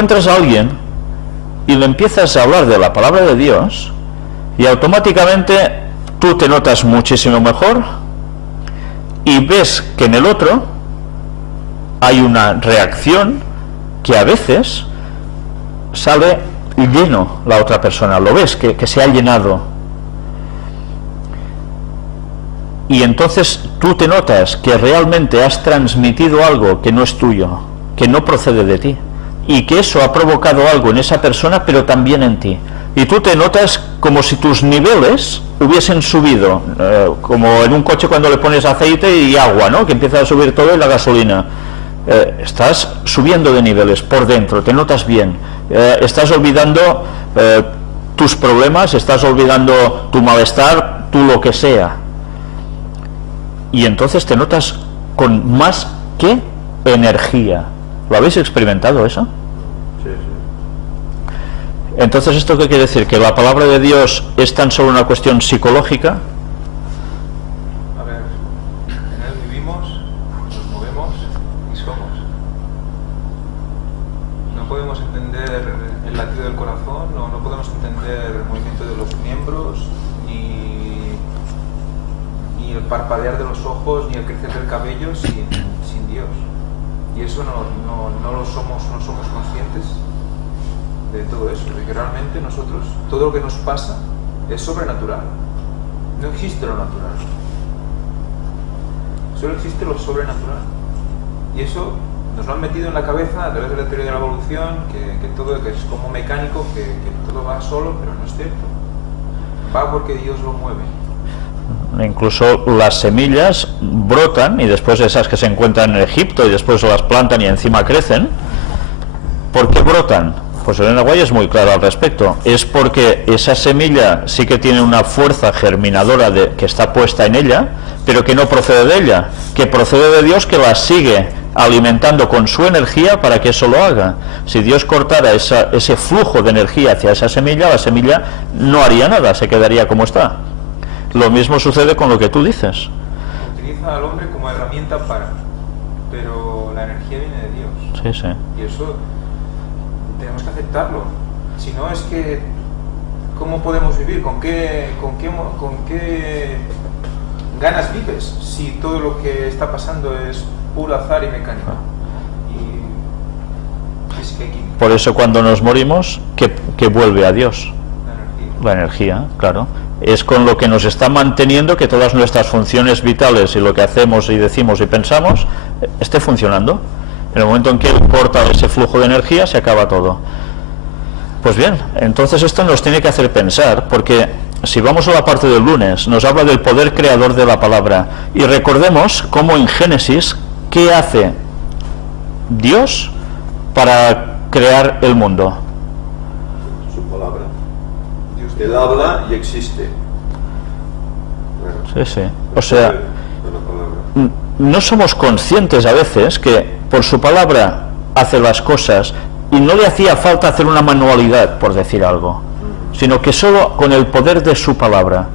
encuentras a alguien y le empiezas a hablar de la palabra de Dios y automáticamente tú te notas muchísimo mejor y ves que en el otro hay una reacción que a veces sale lleno la otra persona, lo ves que se ha llenado, y entonces tú te notas que realmente has transmitido algo que no es tuyo, que no procede de ti, y que eso ha provocado algo en esa persona pero también en ti, y tú te notas como si tus niveles hubiesen subido, como en un coche cuando le pones aceite y agua, ¿no?, que empieza a subir todo, y la gasolina. Estás subiendo de niveles por dentro, te notas bien, estás olvidando tus problemas, estás olvidando tu malestar, tu lo que sea, y entonces te notas con más que energía. ¿Lo habéis experimentado eso? Sí, sí. Entonces, ¿esto qué quiere decir? ¿Que la palabra de Dios es tan solo una cuestión psicológica? A ver, en Él vivimos, nos movemos y somos. No podemos entender el latido del corazón, no podemos entender el movimiento de los miembros, ni el parpadear de los ojos, ni el crecer del cabello sin Dios. Y eso no somos conscientes de todo eso, de que realmente nosotros, todo lo que nos pasa es sobrenatural. No existe lo natural, solo existe lo sobrenatural. Y eso nos lo han metido en la cabeza a través de la teoría de la evolución, que todo que es como mecánico, que todo va solo, pero no es cierto. Va porque Dios lo mueve. Incluso las semillas brotan, y después esas que se encuentran en Egipto, y después las plantan y encima crecen. ¿Por qué brotan? Pues Elena White es muy clara al respecto. Es porque esa semilla sí que tiene una fuerza germinadora que está puesta en ella, pero que no procede de ella, que procede de Dios, que la sigue alimentando con su energía para que eso lo haga. Si Dios cortara ese flujo de energía hacia esa semilla, la semilla no haría nada, se quedaría como está. Lo mismo sucede con lo que tú dices. Utiliza al hombre como herramienta pero la energía viene de Dios. Sí, sí. Y eso tenemos que aceptarlo. Si no, es que ¿cómo podemos vivir? ¿Con qué ganas vives si todo lo que está pasando es puro azar y mecánico? Y física y química. Por eso cuando nos morimos, ¿qué vuelve a Dios? La energía. La energía, claro. Es con lo que nos está manteniendo que todas nuestras funciones vitales y lo que hacemos y decimos y pensamos esté funcionando. En el momento en que corta ese flujo de energía, se acaba todo. Pues bien, entonces esto nos tiene que hacer pensar, porque si vamos a la parte del lunes, nos habla del poder creador de la palabra, y recordemos cómo en Génesis, ¿qué hace Dios para crear el mundo? Su palabra. Él habla y existe. Bueno, Sí, sí. O sea, no somos conscientes a veces que por su palabra hace las cosas y no le hacía falta hacer una manualidad, por decir algo, sino que solo con el poder de su palabra.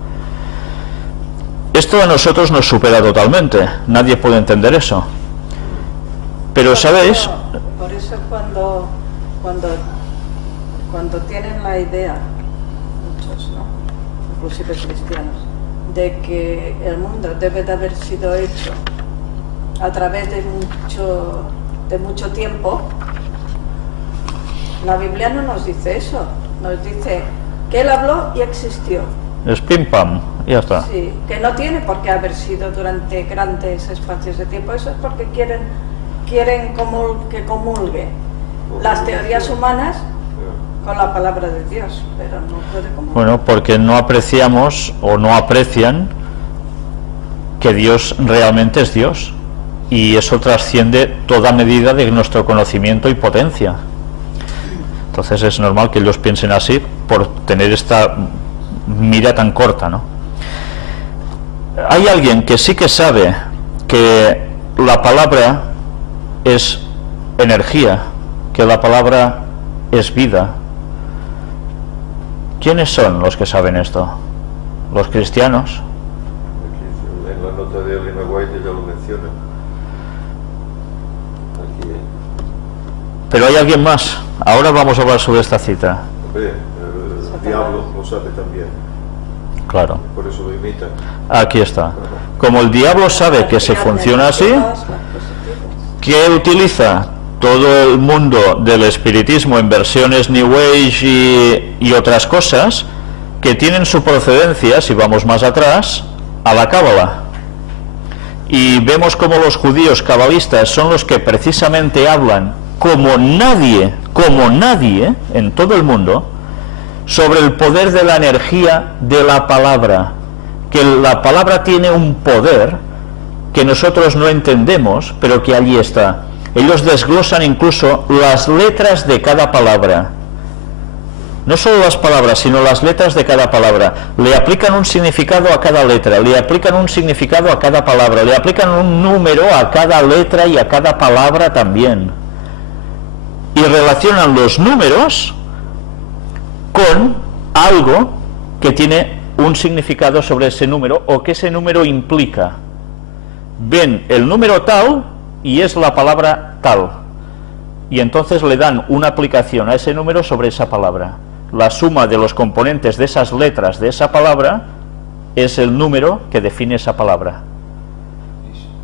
Esto a nosotros nos supera totalmente, nadie puede entender eso. Pero ¿sabéis? Por eso cuando tienen la idea, muchos, ¿no?, inclusive cristianos, de que el mundo debe de haber sido hecho a través de mucho tiempo, la Biblia no nos dice eso, nos dice que Él habló y existió. Es pim pam, ya está. Sí, que no tiene por qué haber sido durante grandes espacios de tiempo. Eso es porque quieren que comulgue las teorías humanas con la palabra de Dios, pero no puede comulgar. Bueno, porque no apreciamos o no aprecian que Dios realmente es Dios, y eso trasciende toda medida de nuestro conocimiento y potencia. Entonces es normal que ellos piensen así por tener esta mira tan corta, ¿no? Hay alguien que sí que sabe que la palabra es energía, que la palabra es vida. ¿Quiénes son los que saben esto? Los cristianos. Aquí, en la nota de Elena White ella lo menciona. Aquí. Pero hay alguien más. Ahora vamos a hablar sobre esta cita. Hombre, el diablo lo sabe también, Claro. por eso lo imita. Aquí está. Como el diablo sabe que se funciona así, ¿qué utiliza todo el mundo del espiritismo en versiones New Age y otras cosas que tienen su procedencia, si vamos más atrás, a la Cábala? Y vemos como los judíos cabalistas son los que precisamente hablan como nadie en todo el mundo sobre el poder de la energía de la palabra, que la palabra tiene un poder que nosotros no entendemos, pero que allí está. Ellos desglosan incluso las letras de cada palabra. No solo las palabras, sino las letras de cada palabra. Le aplican un significado a cada letra, le aplican un significado a cada palabra, le aplican un número a cada letra y a cada palabra también. Y relacionan los números con algo que tiene un significado sobre ese número o que ese número implica. Ven el número tal y es la palabra tal. Y entonces le dan una aplicación a ese número sobre esa palabra. La suma de los componentes de esas letras de esa palabra es el número que define esa palabra.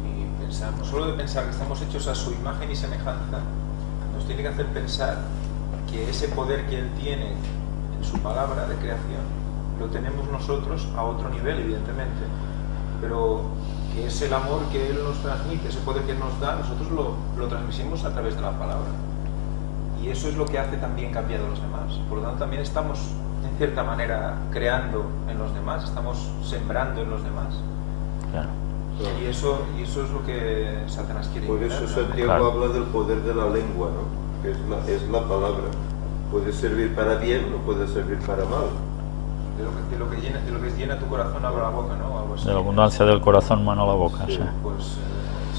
Y pensamos, solo de pensar que estamos hechos a su imagen y semejanza, nos tiene que hacer pensar que ese poder que él tiene en su palabra de creación, lo tenemos nosotros a otro nivel, evidentemente, pero que es el amor que él nos transmite, ese poder que él nos da, nosotros lo transmitimos a través de la palabra. Y eso es lo que hace también cambiar a los demás. Por lo tanto, también estamos, en cierta manera, creando en los demás, estamos sembrando en los demás. Claro. Y eso es lo que Satanás quiere. Por eso imitar, Santiago Claro. habla del poder de la lengua, ¿no? Que es la palabra. Puede servir para bien o puede servir para mal. de lo que llena tu corazón habla la boca, ¿no? Algo así. De la abundancia del corazón mana la boca. Sí. Sí. Pues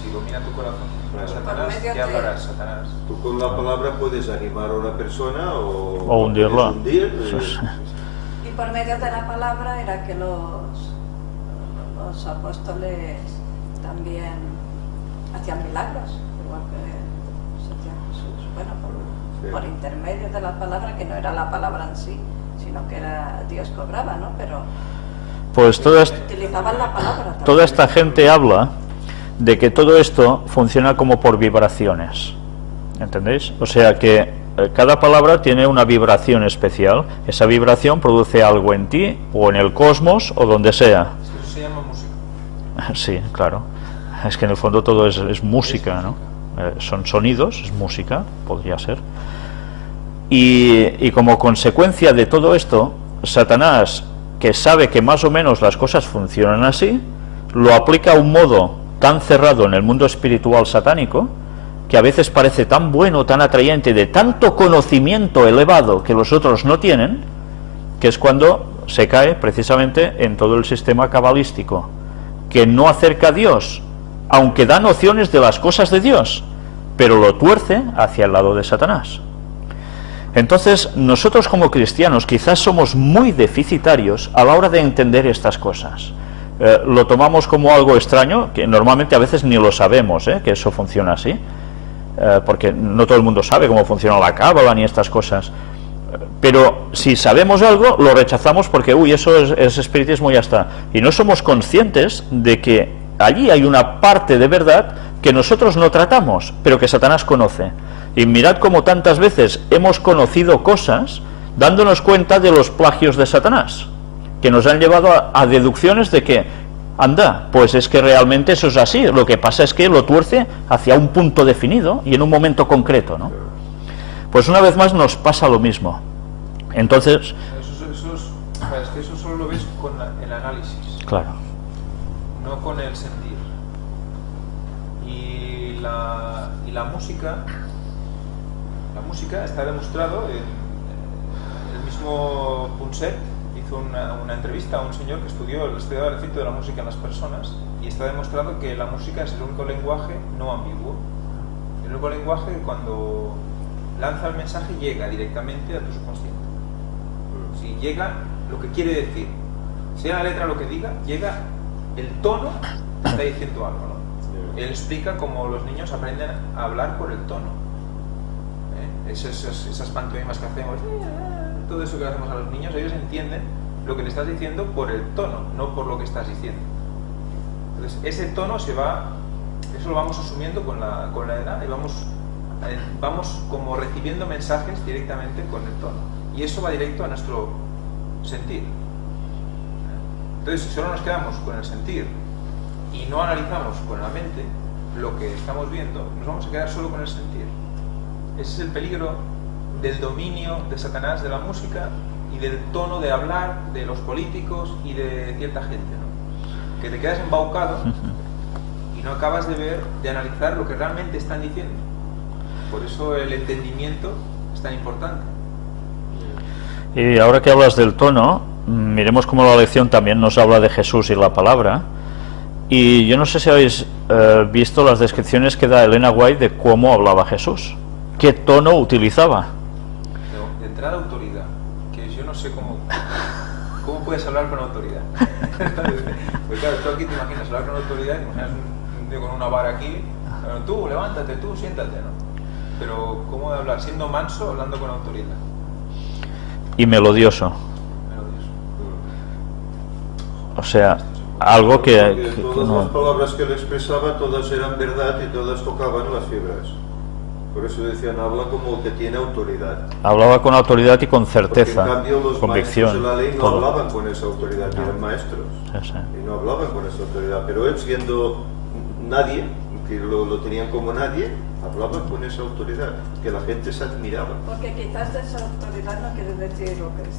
si domina tu corazón Satanás, Por medio ¿qué de- hablarás, Satanás? Tú con la palabra puedes animar a una persona O hundirla. puedes hundir, Sí, sí. Y por medio de la palabra era que los apóstoles también hacían milagros, igual que Jesús. Bueno, por intermedio de la palabra, que no era la palabra en sí, sino que era Dios que obraba, ¿no? Pero Pues utilizaban la palabra también. toda esta gente habla de que todo esto funciona como por vibraciones, ¿entendéis? O sea que cada palabra tiene una vibración especial. Esa vibración produce algo en ti o en el cosmos o donde sea. Eso se llama música. Sí, claro. Es que en el fondo todo es música, ¿no? Son sonidos, es música, podría ser. Y como consecuencia de todo esto, Satanás, que sabe que más o menos las cosas funcionan así, lo aplica a un modo tan cerrado en el mundo espiritual satánico, que a veces parece tan bueno, tan atrayente, de tanto conocimiento elevado que los otros no tienen, que es cuando se cae precisamente en todo el sistema cabalístico, que no acerca a Dios, aunque da nociones de las cosas de Dios, pero lo tuerce hacia el lado de Satanás. Entonces, nosotros como cristianos quizás somos muy deficitarios a la hora de entender estas cosas. Lo tomamos como algo extraño, que normalmente a veces ni lo sabemos, que eso funciona así, porque no todo el mundo sabe cómo funciona la cábala ni estas cosas. Pero si sabemos algo, lo rechazamos porque, eso es espiritismo y ya está. Y no somos conscientes de que allí hay una parte de verdad que nosotros no tratamos, pero que Satanás conoce. Y mirad cómo tantas veces hemos conocido cosas dándonos cuenta de los plagios de Satanás, que nos han llevado a deducciones de que, anda, pues es que realmente eso es así, lo que pasa es que lo tuerce hacia un punto definido y en un momento concreto, ¿no? Pues una vez más nos pasa lo mismo. Entonces, Es que eso solo lo ves con el análisis, claro, no con el sentir. Y la música está demostrado el mismo Punset hizo una entrevista a un señor que estudió el efecto de la música en las personas, y está demostrado que la música es el único lenguaje no ambiguo, el único lenguaje que cuando lanza el mensaje llega directamente a tu subconsciente. Si llega lo que quiere decir, sea la letra lo que diga, llega el tono, está diciendo algo, ¿no? Él explica cómo los niños aprenden a hablar por el tono. Esas pantomimas que hacemos, todo eso que hacemos a los niños, ellos entienden lo que le estás diciendo por el tono, no por lo que estás diciendo. Entonces, ese tono eso lo vamos asumiendo con la edad y vamos como recibiendo mensajes directamente con el tono. Y eso va directo a nuestro sentir. Entonces, si solo nos quedamos con el sentir y no analizamos con la mente lo que estamos viendo, nos vamos a quedar solo con el sentir. Ese es el peligro del dominio de Satanás de la música y del tono de hablar de los políticos y de cierta gente, ¿no? Que te quedas embaucado y no acabas de ver, de analizar lo que realmente están diciendo. Por eso el entendimiento es tan importante. Y ahora que hablas del tono, miremos cómo la lección también nos habla de Jesús y la palabra. Y yo no sé si habéis visto las descripciones que da Elena White de cómo hablaba Jesús. ¿Qué tono utilizaba? De entrada, autoridad. Que yo no sé cómo puedes hablar con autoridad. Pues claro, tú aquí te imaginas hablar con autoridad, te imaginas un tío con una vara aquí, tú levántate, tú siéntate, ¿no? Pero ¿cómo hablar? Siendo manso, hablando con autoridad. Y melodioso. O sea, algo que todas no. las palabras que él expresaba, todas eran verdad y todas tocaban las fibras. Por eso decían, habla como el que tiene autoridad. Hablaba con autoridad y con certeza, Porque en cambio los convicción. maestros de la ley no todo. hablaban con esa autoridad, eran maestros. Sí. Y no hablaban con esa autoridad. Pero él, siendo nadie, que lo tenían como nadie, hablaban con esa autoridad, que la gente se admiraba. Porque quizás esa autoridad no quiere decir lo que es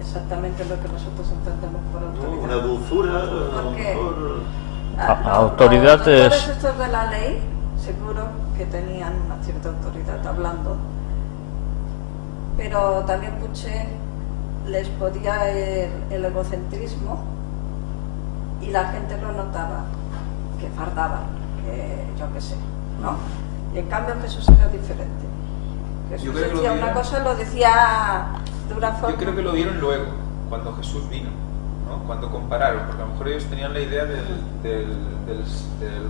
exactamente lo que nosotros entendemos por autoridad. Una dulzura, a lo Porque mejor. Autoridad los doctores es... estos de la ley, seguro que tenían una cierta autoridad hablando, pero también escuché, les podía el egocentrismo y la gente lo notaba, que fardaban, que yo qué sé, ¿no? Y en cambio Jesús era diferente. Jesús decía una cosa, lo decía de una forma... Yo creo que lo vieron luego, cuando Jesús vino, ¿no? Cuando compararon, porque a lo mejor ellos tenían la idea del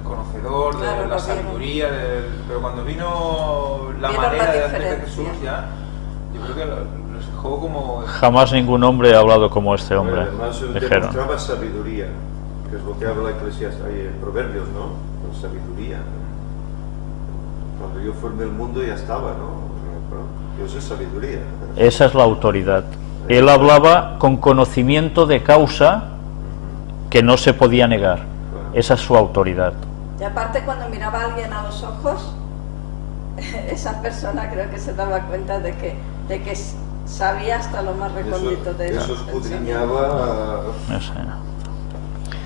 conocedor, Claro, de la sabiduría, pero cuando vino la Vieron manera la de hacer de diferencia. Jesús, ya, yo creo que los dejó como... Jamás ningún hombre ha hablado como este hombre, Además, dijeron. demostraba sabiduría, que es lo que habla Eclesiastes, hay Proverbios, ¿no? Con sabiduría. Cuando yo formé el mundo ya estaba, ¿no? Dios es sabiduría. Esa es la autoridad. Él hablaba con conocimiento de causa que no se podía negar. Esa es su autoridad. Y aparte cuando miraba a alguien a los ojos, esa persona creo que se daba cuenta de que sabía hasta lo más recóndito de Eso escudriñaba. No sé.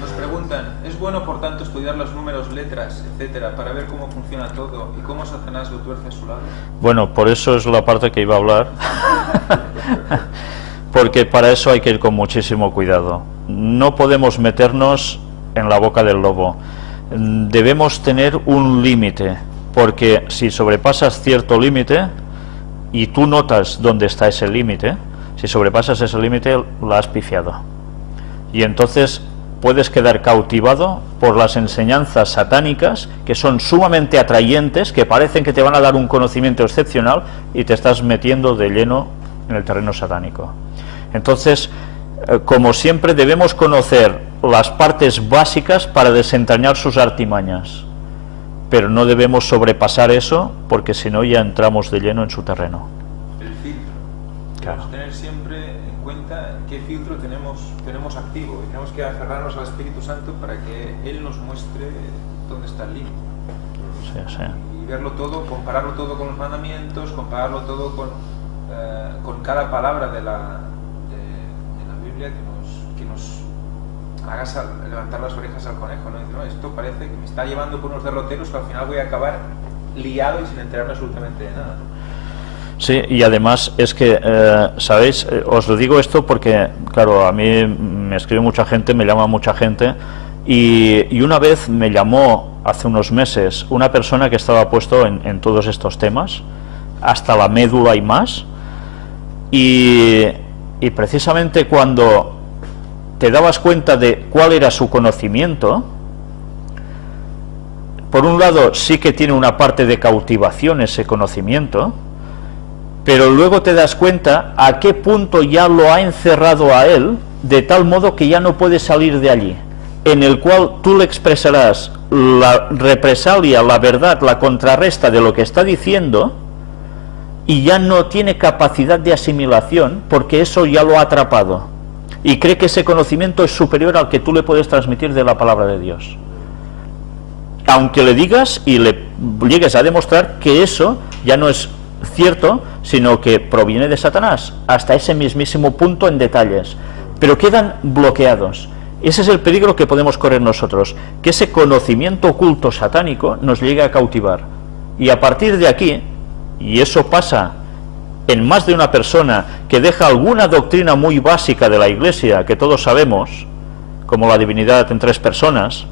Nos preguntan, ¿es bueno por tanto estudiar los números, letras, etcétera, para ver cómo funciona todo y cómo Satanás lo tuerce a su lado? Bueno, por eso es la parte que iba a hablar. Porque para eso hay que ir con muchísimo cuidado. No podemos meternos en la boca del lobo. Debemos tener un límite, porque si sobrepasas cierto límite y tú notas dónde está ese límite, si sobrepasas ese límite, la has pifiado. Y entonces puedes quedar cautivado por las enseñanzas satánicas, que son sumamente atrayentes, que parecen que te van a dar un conocimiento excepcional, y te estás metiendo de lleno en el terreno satánico. Entonces, como siempre, debemos conocer las partes básicas para desentrañar sus artimañas, pero no debemos sobrepasar eso, porque si no ya entramos de lleno en su terreno. El filtro. Claro. Debemos tener siempre en cuenta qué filtro tenemos activo, y tenemos que aferrarnos al Espíritu Santo para que Él nos muestre dónde está el límite. Sí. Y verlo todo, compararlo todo con los mandamientos, compararlo todo con cada palabra de la Biblia que nos haga levantar las orejas al conejo, ¿no? Decir, no, esto parece que me está llevando por unos derroteros que al final voy a acabar liado y sin enterarme absolutamente de nada. Sí, y además es que, ¿sabéis? Os lo digo esto porque, claro, a mí me escribe mucha gente, me llama mucha gente, y una vez me llamó hace unos meses una persona que estaba puesto en todos estos temas, hasta la médula y más, y precisamente cuando te dabas cuenta de cuál era su conocimiento, por un lado sí que tiene una parte de cautivación ese conocimiento, pero luego te das cuenta a qué punto ya lo ha encerrado a él, de tal modo que ya no puede salir de allí, en el cual tú le expresarás la represalia, la verdad, la contrarresta de lo que está diciendo, y ya no tiene capacidad de asimilación, porque eso ya lo ha atrapado, y cree que ese conocimiento es superior al que tú le puedes transmitir de la palabra de Dios. Aunque le digas y le llegues a demostrar que eso ya no es cierto, sino que proviene de Satanás, hasta ese mismísimo punto en detalles, pero quedan bloqueados. Ese es el peligro que podemos correr nosotros, que ese conocimiento oculto satánico nos llegue a cautivar, y a partir de aquí, y eso pasa en más de una persona que deja alguna doctrina muy básica de la Iglesia, que todos sabemos, como la divinidad en 3 personas,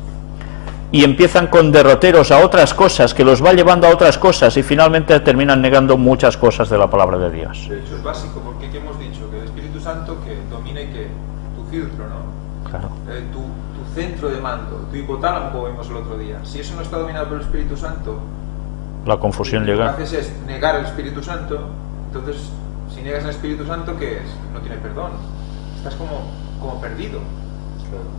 y empiezan con derroteros a otras cosas, que los va llevando a otras cosas, y finalmente terminan negando muchas cosas de la palabra de Dios. Eso es básico, porque ¿qué hemos dicho? Que el Espíritu Santo que domine que tu filtro, ¿no? Claro. Tu centro de mando, tu hipotálamo, como vimos el otro día. Si eso no está dominado por el Espíritu Santo, La confusión lo que llega. haces es negar el Espíritu Santo. Entonces, si niegas el Espíritu Santo, ¿qué es? No tiene perdón. Estás como perdido.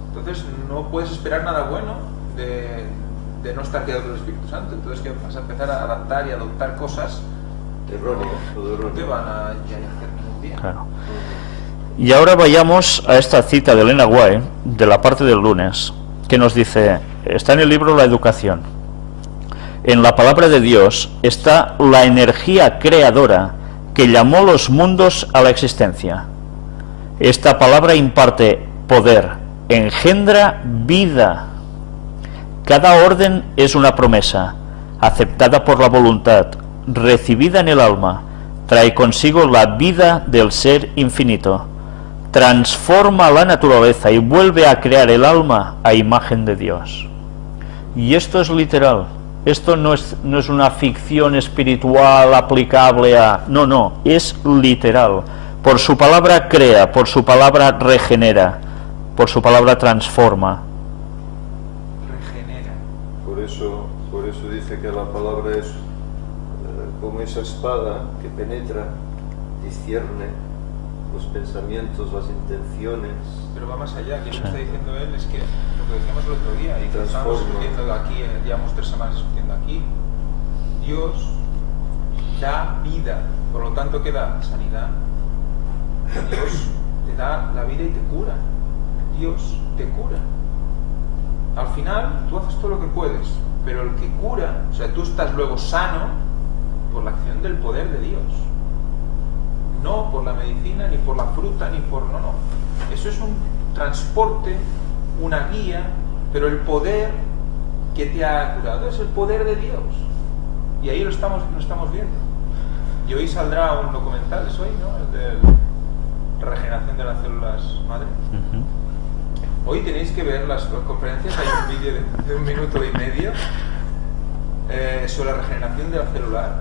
Entonces, no puedes esperar nada bueno de no estar guiado por el Espíritu Santo. Entonces, que vas a empezar a adaptar y adoptar cosas que no te van a hacer ningún día. Claro. Y ahora vayamos a esta cita de Elena White, de la parte del lunes, que nos dice, está en el libro La Educación. En la palabra de Dios está la energía creadora que llamó los mundos a la existencia. Esta palabra imparte poder, engendra vida. Cada orden es una promesa, aceptada por la voluntad, recibida en el alma, trae consigo la vida del ser infinito, transforma la naturaleza y vuelve a crear el alma a imagen de Dios. Y esto es literal, esto no es una ficción espiritual aplicable a... No, es literal. Por su palabra crea, por su palabra regenera, por su palabra transforma. Por eso dice que la palabra es como esa espada que penetra, discierne los pensamientos, las intenciones. Pero va más allá, que lo que está diciendo él es que lo que decíamos el otro día, y que estamos discutiendo aquí, llevamos 3 semanas discutiendo aquí, Dios da vida, por lo tanto que da sanidad. Dios te da la vida y te cura. Dios te cura. Al final tú haces todo lo que puedes, pero el que cura, o sea, tú estás luego sano por la acción del poder de Dios, no por la medicina, ni por la fruta, ni por... No. Eso es un transporte, una guía, pero el poder que te ha curado es el poder de Dios. Y ahí lo estamos viendo. Y hoy saldrá un documental, es hoy, ¿no? El de regeneración de las células madre. Hoy tenéis que ver las conferencias, hay un vídeo de 1 minuto y medio sobre la regeneración de la celular.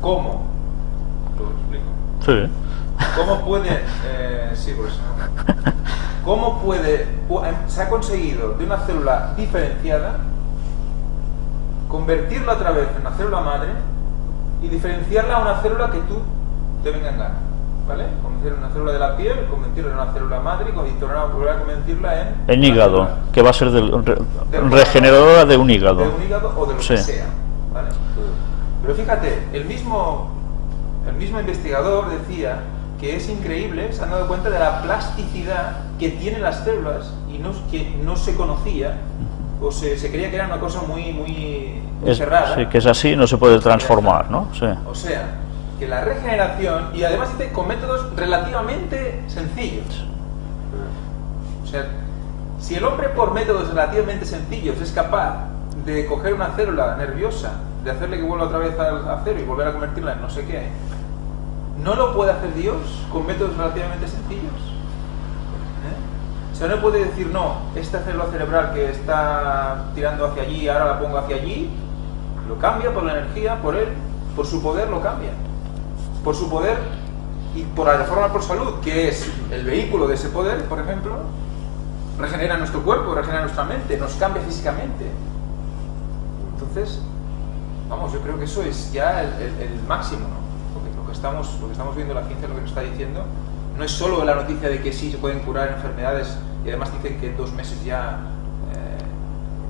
¿Cómo? Lo explico. Sí. ¿Cómo puede... sí, por eso. ¿Cómo puede... Se ha conseguido de una célula diferenciada convertirla otra vez en una célula madre y diferenciarla a una célula que tú te venga en gana, ¿vale? Convertirla en una célula de la piel, convertirla en una célula madre y volver a convertirla en hígado, célula, que va a ser regeneradora de un hígado. De un hígado o de lo que sea, ¿vale? Pero fíjate, el mismo investigador decía que es increíble, se han dado cuenta de la plasticidad que tienen las células y que no se conocía, o se creía que era una cosa muy cerrada. Sí, que es así, no se puede transformar, ¿no? Sí. O sea, que la regeneración, y además dice con métodos relativamente sencillos. O sea, si el hombre por métodos relativamente sencillos es capaz de coger una célula nerviosa, de hacerle que vuelva otra vez a cero y volver a convertirla en no sé qué, ¿no lo puede hacer Dios con métodos relativamente sencillos? O sea, no puede decir, no, esta célula cerebral que está tirando hacia allí, ahora la pongo hacia allí, lo cambia por la energía, por él, por su poder lo cambia. Por su poder y por la reforma por salud, que es el vehículo de ese poder, por ejemplo, regenera nuestro cuerpo, regenera nuestra mente, nos cambia físicamente. Entonces, vamos, yo creo que eso es ya el máximo, ¿no? Lo que estamos viendo, la ciencia lo que nos está diciendo, no es solo la noticia de que sí se pueden curar enfermedades, y además dicen que en 2 meses ya,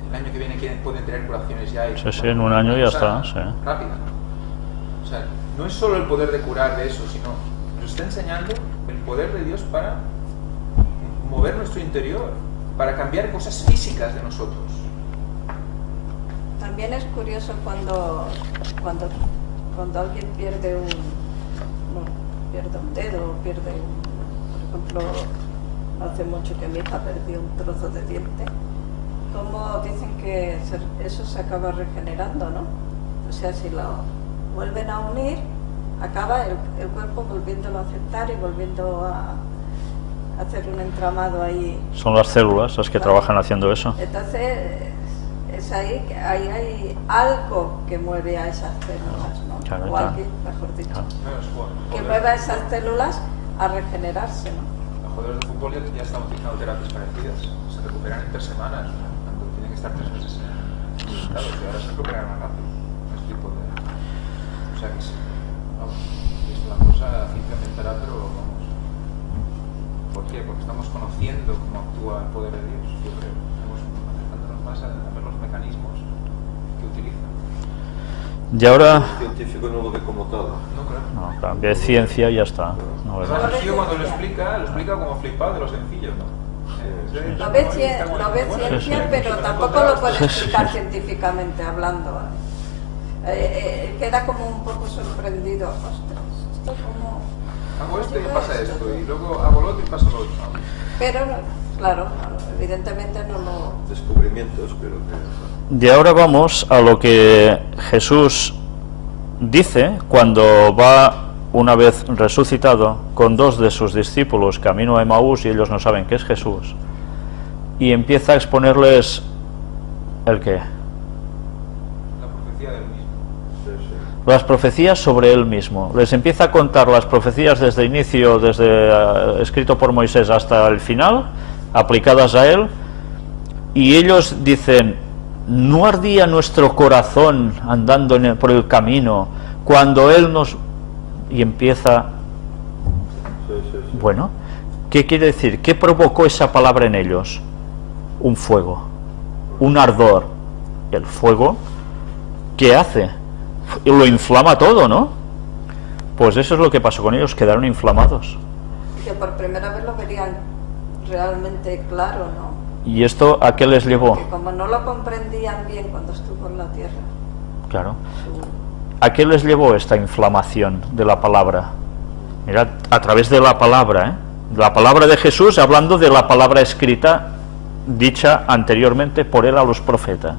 el año que viene pueden tener curaciones ya. Y, Sí, en un año ya está, sí. Rápida, ¿no? O sea, no es solo el poder de curar de eso, sino nos está enseñando el poder de Dios para mover nuestro interior, para cambiar cosas físicas de nosotros. También es curioso cuando alguien pierde un dedo, por ejemplo, hace mucho que mi hija perdió un trozo de diente, como dicen que eso se acaba regenerando, ¿no? O sea, si lo vuelven a unir, acaba el cuerpo volviéndolo a aceptar y volviendo a hacer un entramado ahí. Son las células las que trabajan haciendo eso. Entonces, es ahí que hay algo que mueve a esas células, ¿no? Claro, O alguien, mejor dicho, que Joder, mueva a esas células a regenerarse, ¿no? Los jugadores de fútbol ya están utilizando terapias parecidas, se recuperan en 3 semanas, cuando tienen que estar 3 meses en estados, y ahora se recuperan más rápido. Este tipo de... O sea que sí, vamos, es la cosa, la ciencia inventará, pero vamos. ¿Por qué? Porque estamos conociendo cómo actúa el poder de Dios, yo creo. Estamos acercándonos más a ver los mecanismos que utiliza. Y ahora... El científico no lo ve como tal. No, claro. No, cambia de ciencia y ya está. No ve Además, más. el tío cuando lo explica como flipado de lo sencillo, ¿no? Lo ves ciencia, pero tampoco lo puedes explicar científicamente hablando. Queda como un poco sorprendido. Ostras, esto como... Hago esto y pasa esto, y luego hago lo otro y pasa lo otro. Pero, claro, evidentemente no lo... Descubrimientos, pero que... Y ahora vamos a lo que Jesús dice cuando va, una vez resucitado, con 2 de sus discípulos camino a Emaús, y ellos no saben que es Jesús, y empieza a exponerles ¿el qué? La profecía del mismo. Sí, sí. Las profecías sobre él mismo. Les empieza a contar las profecías desde el inicio, desde escrito por Moisés hasta el final, aplicadas a él, y ellos dicen: ¿no ardía nuestro corazón andando por el camino cuando él nos... y empieza... Sí, sí, sí. Bueno, ¿qué quiere decir? ¿Qué provocó esa palabra en ellos? Un fuego, un ardor. El fuego, ¿qué hace? Lo inflama todo, ¿no? Pues eso es lo que pasó con ellos, quedaron inflamados. Que por primera vez lo verían realmente claro, ¿no? ¿Y esto a qué les llevó? Que como no lo comprendían bien cuando estuvo en la tierra. Claro. ¿A qué les llevó esta inflamación de la palabra? Mirad, a través de la palabra, ¿eh? La palabra de Jesús, hablando de la palabra escrita, dicha anteriormente por él a los profetas.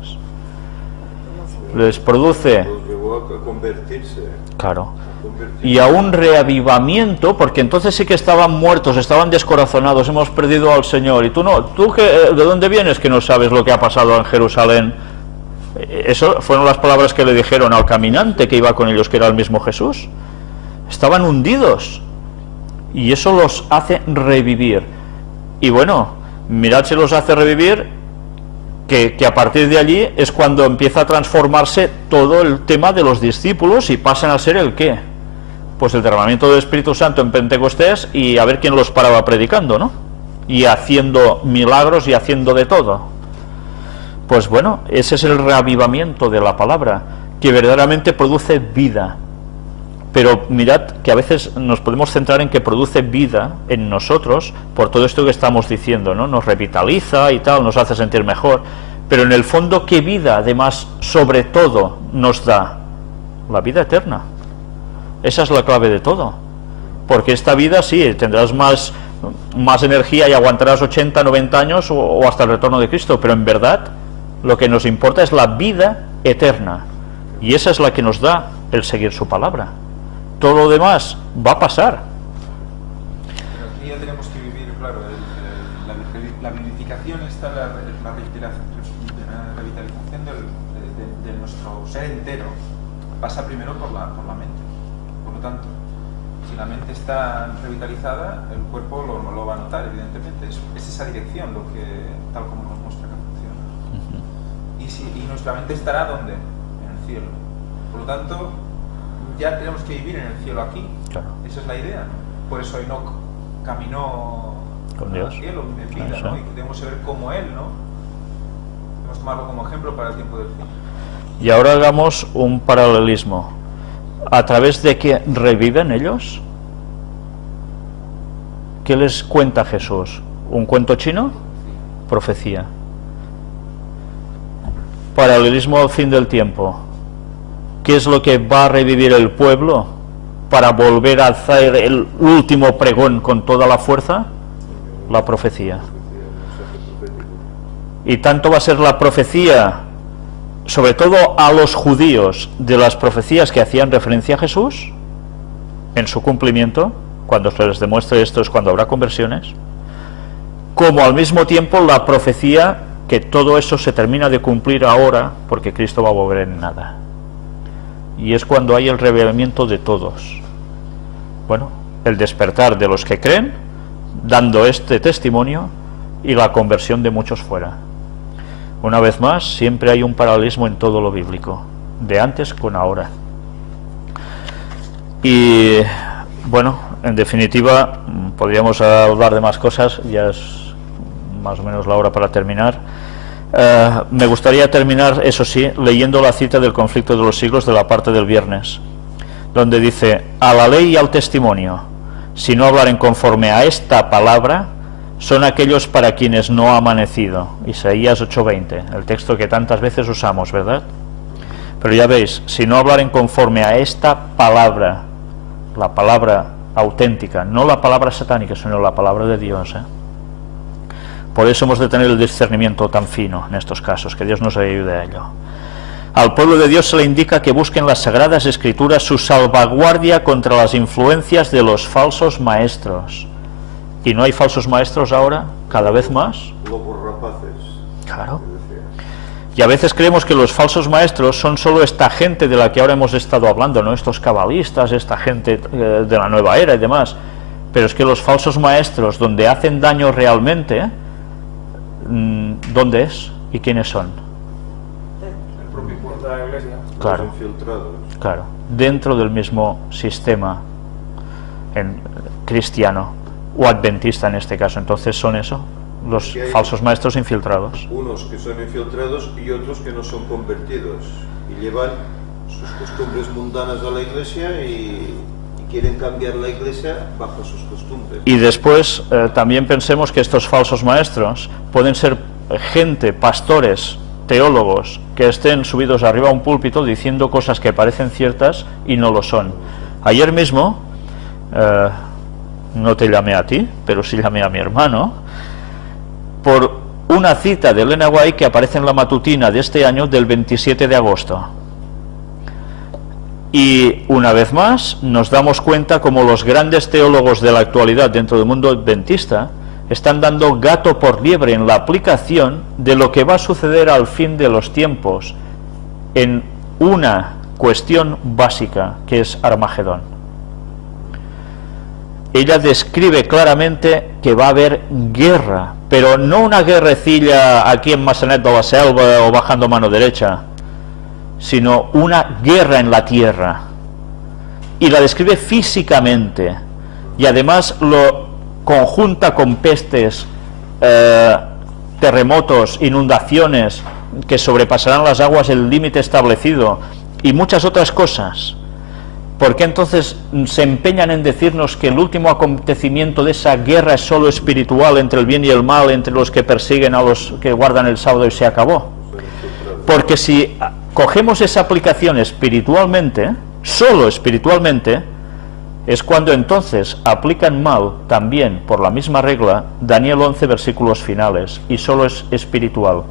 Les produce, Los llevó a convertirse. claro, A convertirse. y a un reavivamiento, porque entonces sí que estaban muertos, estaban descorazonados, hemos perdido al Señor. Y tú no, ¿tú ¿de dónde vienes que no sabes lo que ha pasado en Jerusalén? Eso fueron las palabras que le dijeron al caminante que iba con ellos, que era el mismo Jesús. Estaban hundidos, y eso los hace revivir. Y bueno, mirad si los hace revivir, que a partir de allí es cuando empieza a transformarse todo el tema de los discípulos y pasan a ser el qué. Pues el derramamiento del Espíritu Santo en Pentecostés, y a ver quién los paraba predicando, ¿no? Y haciendo milagros y haciendo de todo. Pues bueno, ese es el reavivamiento de la palabra, que verdaderamente produce vida. Pero mirad que a veces nos podemos centrar en que produce vida en nosotros por todo esto que estamos diciendo, ¿no? Nos revitaliza y tal, nos hace sentir mejor. Pero en el fondo, ¿qué vida además sobre todo nos da? La vida eterna. Esa es la clave de todo. Porque esta vida sí, tendrás más energía y aguantarás 80, 90 años o hasta el retorno de Cristo, pero en verdad lo que nos importa es la vida eterna. Y esa es la que nos da el seguir su palabra. Todo lo demás va a pasar. Pero aquí ya tenemos que vivir, claro, la vivificación está, la revitalización de nuestro ser entero pasa primero por la mente. Por lo tanto, si la mente está revitalizada, el cuerpo lo va a notar, evidentemente. Es esa dirección lo que, tal como nos muestra que funciona. Y nuestra mente estará ¿dónde? En el cielo. Por lo tanto, ya tenemos que vivir en el cielo aquí. Claro. Esa es la idea, ¿no? Por eso Enoch caminó Con Dios. al cielo en vida, Eso. ¿no? Y que debemos ser como él, ¿no? Debemos tomarlo como ejemplo para el tiempo del fin. Y ahora hagamos un paralelismo. ¿A través de qué reviven ellos? ¿Qué les cuenta Jesús? ¿Un cuento chino? Profecía. Paralelismo al fin del tiempo. ¿Qué es lo que va a revivir el pueblo para volver a hacer el último pregón con toda la fuerza? La profecía. Y tanto va a ser la profecía, sobre todo a los judíos, de las profecías que hacían referencia a Jesús, en su cumplimiento, cuando se les demuestre esto es cuando habrá conversiones, como al mismo tiempo la profecía que todo eso se termina de cumplir ahora, porque Cristo va a volver en nada. Y es cuando hay el revelamiento de todos. Bueno, el despertar de los que creen, dando este testimonio, y la conversión de muchos fuera. Una vez más, siempre hay un paralelismo en todo lo bíblico, de antes con ahora. Y bueno, en definitiva, podríamos hablar de más cosas, ya es más o menos la hora para terminar. Me gustaría terminar, eso sí, leyendo la cita del conflicto de los siglos de la parte del viernes, donde dice: a la ley y al testimonio, si no hablaren conforme a esta palabra, son aquellos para quienes no ha amanecido. Isaías 8:20, el texto que tantas veces usamos, ¿verdad? Pero ya veis, si no hablaren conforme a esta palabra, la palabra auténtica, no la palabra satánica, sino la palabra de Dios, Por eso hemos de tener el discernimiento tan fino en estos casos, que Dios nos ayude a ello. Al pueblo de Dios se le indica que busquen las Sagradas Escrituras su salvaguardia contra las influencias de los falsos maestros. ¿Y no hay falsos maestros ahora, cada vez más? Lobos rapaces. Claro. que decía. Y a veces creemos que los falsos maestros son solo esta gente de la que ahora hemos estado hablando, ¿no? Estos cabalistas, esta gente de la nueva era y demás. Pero es que los falsos maestros, donde hacen daño realmente, ¿dónde es? ¿Y quiénes son? El propio puerto de la iglesia. Claro. Los infiltrados. Claro, dentro del mismo sistema cristiano o adventista en este caso. Entonces son eso, los Que hay falsos maestros infiltrados. unos que son infiltrados y otros que no son convertidos y llevan sus costumbres mundanas a la iglesia y quieren cambiar la iglesia bajo sus costumbres. Y después también pensemos que estos falsos maestros pueden ser gente, pastores, teólogos, que estén subidos arriba a un púlpito diciendo cosas que parecen ciertas y no lo son. Ayer mismo, no te llamé a ti, pero sí llamé a mi hermano, por una cita de Elena White que aparece en la matutina de este año del 27 de agosto. Y una vez más nos damos cuenta como los grandes teólogos de la actualidad dentro del mundo adventista están dando gato por liebre en la aplicación de lo que va a suceder al fin de los tiempos en una cuestión básica que es Armagedón. Ella describe claramente que va a haber guerra, pero no una guerrecilla aquí en Massanet de la Selva o bajando mano derecha, sino una guerra en la tierra, y la describe físicamente, y además lo conjunta con pestes, terremotos, inundaciones que sobrepasarán las aguas el límite establecido, y muchas otras cosas. ¿Por qué entonces se empeñan en decirnos que el último acontecimiento de esa guerra es solo espiritual, entre el bien y el mal, entre los que persiguen a los que guardan el sábado y se acabó? Porque si cogemos esa aplicación espiritualmente, solo espiritualmente, es cuando entonces aplican mal también por la misma regla Daniel 11 versículos finales, y solo es espiritual,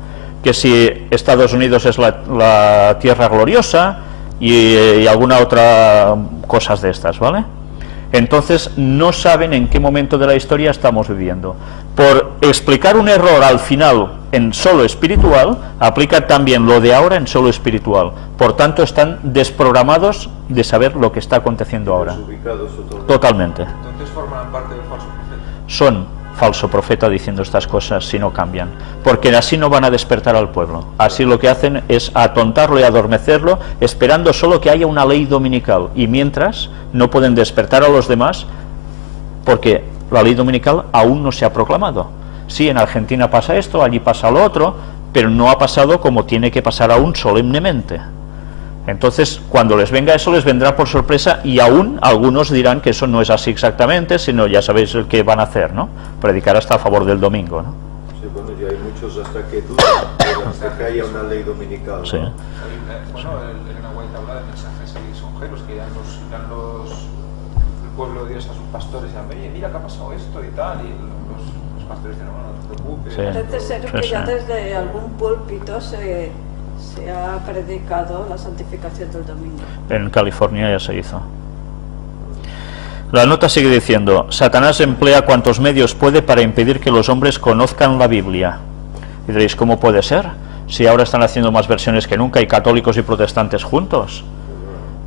que si Estados Unidos es la tierra gloriosa y alguna otra cosas de estas, ¿vale? Entonces no saben en qué momento de la historia estamos viviendo. Por explicar un error al final en solo espiritual, aplica también lo de ahora en solo espiritual. Por tanto, están desprogramados de saber lo que está aconteciendo ahora. Desubicados Totalmente. Entonces forman parte del falso profeta. Son falso profeta diciendo estas cosas si no cambian, porque así no van a despertar al pueblo. Así lo que hacen es atontarlo y adormecerlo, esperando solo que haya una ley dominical, y mientras no pueden despertar a los demás porque la ley dominical aún no se ha proclamado. Sí, en Argentina pasa esto, allí pasa lo otro, pero no ha pasado como tiene que pasar aún solemnemente. Entonces, cuando les venga eso, les vendrá por sorpresa, y aún algunos dirán que eso no es así exactamente, sino ya sabéis el que van a hacer, ¿no? Predicar hasta a favor del domingo, ¿no? Sí, bueno, ya hay muchos hasta que dudan, hasta que haya una ley dominical, ¿no? Sí. Bueno, en la Guaita habla de mensajes lisonjeros que dan el pueblo de Dios a sus pastores y dicen, oye, mira que ha pasado esto y tal, y los pastores dicen, no te preocupes. Sí. Parece ser que Sí, ya sí. desde algún púlpito se ha predicado la santificación del domingo. En California ya se hizo. La nota sigue diciendo: Satanás emplea cuantos medios puede para impedir que los hombres conozcan la Biblia. Y diréis, ¿cómo puede ser? Si ahora están haciendo más versiones que nunca, y católicos y protestantes juntos.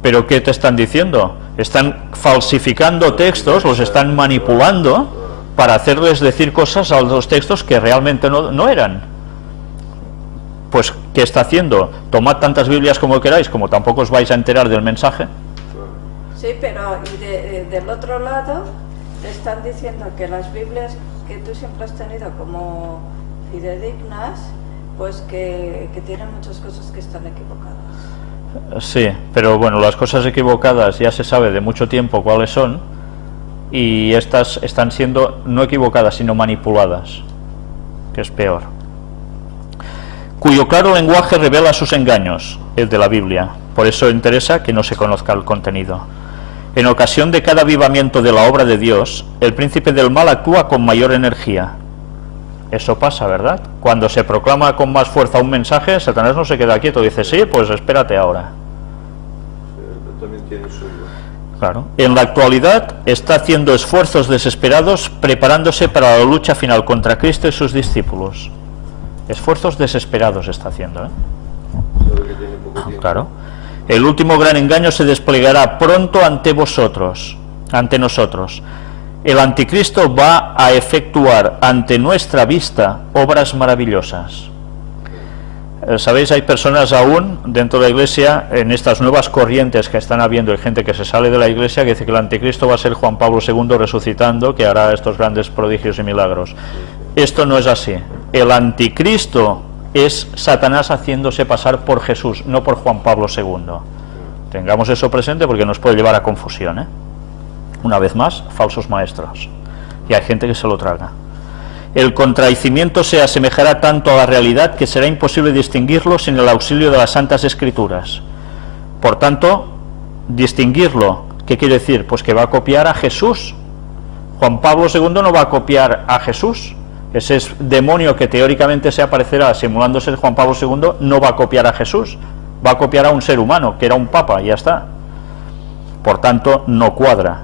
¿Pero qué te están diciendo? Están falsificando textos, los están manipulando para hacerles decir cosas a los textos que realmente no eran. Pues, ¿qué está haciendo? Tomad tantas Biblias como queráis, como tampoco os vais a enterar del mensaje. Sí, pero del otro lado te están diciendo que las Biblias que tú siempre has tenido como fidedignas, pues que tienen muchas cosas que están equivocadas. Sí, pero bueno, las cosas equivocadas ya se sabe de mucho tiempo cuáles son, y estas están siendo no equivocadas sino manipuladas, que es peor. Cuyo claro lenguaje revela sus engaños, el de la Biblia. Por eso interesa que no se conozca el contenido. En ocasión de cada avivamiento de la obra de Dios, el príncipe del mal actúa con mayor energía. Eso pasa, ¿verdad? Cuando se proclama con más fuerza un mensaje, Satanás no se queda quieto, dice, sí, pues espérate ahora. También tiene suyo. Claro. En la actualidad está haciendo esfuerzos desesperados preparándose para la lucha final contra Cristo y sus discípulos. Esfuerzos desesperados está haciendo, ¿eh? Sabe que tiene poco tiempo. Claro. El último gran engaño se desplegará pronto ante vosotros, ante nosotros. El anticristo va a efectuar ante nuestra vista obras maravillosas. Sabéis, hay personas aún dentro de la iglesia, en estas nuevas corrientes que están habiendo, hay gente que se sale de la iglesia que dice que el anticristo va a ser Juan Pablo II resucitando, que hará estos grandes prodigios y milagros. Esto no es así. El anticristo es Satanás haciéndose pasar por Jesús, no por Juan Pablo II. Tengamos eso presente porque nos puede llevar a confusión, ¿eh? Una vez más, falsos maestros. Y hay gente que se lo traga. El contradicimiento se asemejará tanto a la realidad que será imposible distinguirlo sin el auxilio de las Santas Escrituras. Por tanto, distinguirlo, ¿qué quiere decir? Pues que va a copiar a Jesús. Juan Pablo II no va a copiar a Jesús. Ese demonio que teóricamente se aparecerá simulando ser Juan Pablo II no va a copiar a Jesús, va a copiar a un ser humano, que era un papa, y ya está. Por tanto, no cuadra.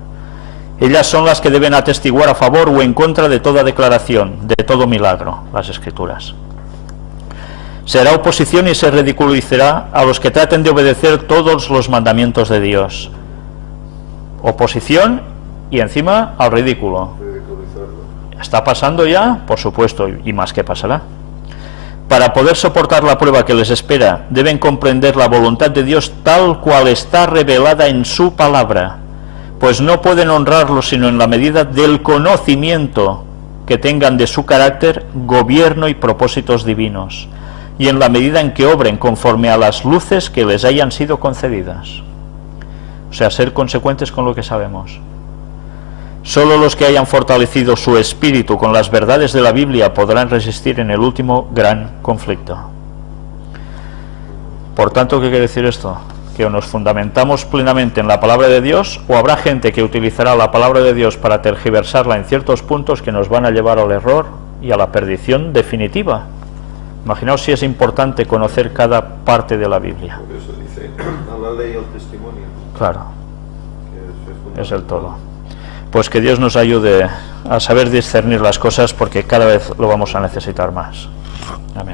Ellas son las que deben atestiguar a favor o en contra de toda declaración, de todo milagro, las Escrituras. Será oposición y se ridiculizará a los que traten de obedecer todos los mandamientos de Dios. Oposición y encima al ridículo. ¿Está pasando ya? Por supuesto, y más que pasará. Para poder soportar la prueba que les espera, deben comprender la voluntad de Dios tal cual está revelada en su palabra, pues no pueden honrarlo sino en la medida del conocimiento que tengan de su carácter, gobierno y propósitos divinos, y en la medida en que obren conforme a las luces que les hayan sido concedidas. O sea, ser consecuentes con lo que sabemos. Solo los que hayan fortalecido su espíritu con las verdades de la Biblia podrán resistir en el último gran conflicto. Por tanto, ¿qué quiere decir esto? Que o nos fundamentamos plenamente en la palabra de Dios, o habrá gente que utilizará la palabra de Dios para tergiversarla en ciertos puntos que nos van a llevar al error y a la perdición definitiva. Imaginaos si es importante conocer cada parte de la Biblia. Por eso dice, a la ley y al testimonio. Claro, Que es el todo. Pues que Dios nos ayude a saber discernir las cosas, porque cada vez lo vamos a necesitar más. Amén.